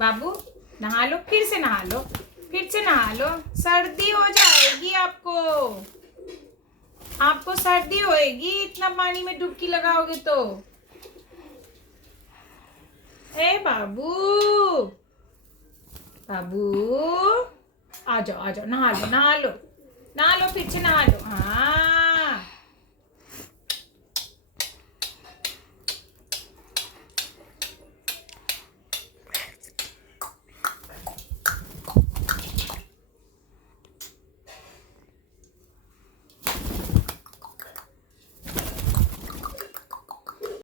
बाबू नहा लो, फिर से नहा लो, फिर से नहा लो, सर्दी हो जाएगी आपको, आपको सर्दी होएगी इतना पानी में डुबकी लगाओगे तो। ए बाबू, बाबू आ जाओ, आ जाओ, नहा लो, नहा लो, नहा लो, फिर से नहा लो। हाँ